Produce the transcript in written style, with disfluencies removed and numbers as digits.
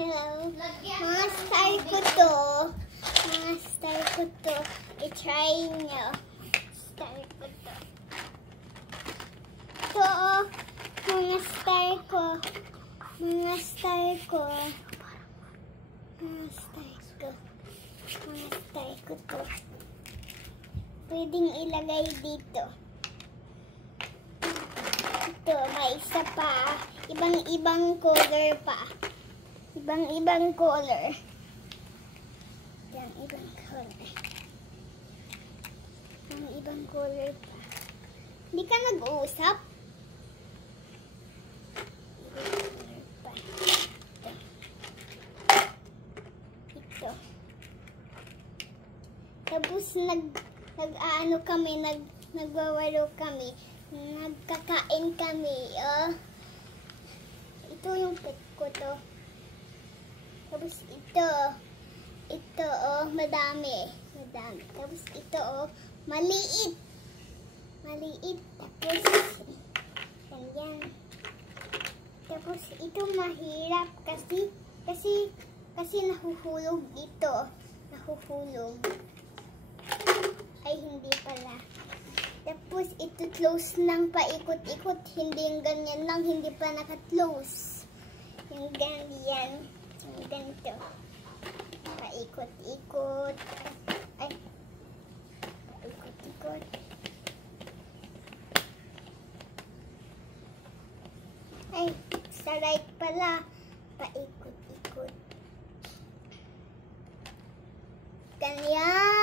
Hello. Mga star ko to. Mga star ko to. I-try nyo. Star ko to. Ito oh. Mga star ko. Mga star ko. Mga star ko. Mga star ko to. Pwedeng ilagay dito. Ito, may isa pa. Ibang-ibang color pa. Ibang-ibang color. Yan, ibang color. Ibang color pa. Hindi ka nag-uusap? Ito. Tapos nag-ano kami, nagwawalo kami. Nagkakain kami. Ito yung pet ko to. Tapos ito madami. Tapos ito maliit. Tapos ganyan. Tapos ito mahirap kasi nahuhulog ito. Nahuhulog. Ay hindi pala. Tapos ito close lang paikot-ikot. Hindi yung ganyan lang, hindi pa naka-close. Yung ganyan. Yung ganito. Paikot-ikot. Ay. Paikot-ikot. Ay, sa right pala. Paikot-ikot. Ganyan.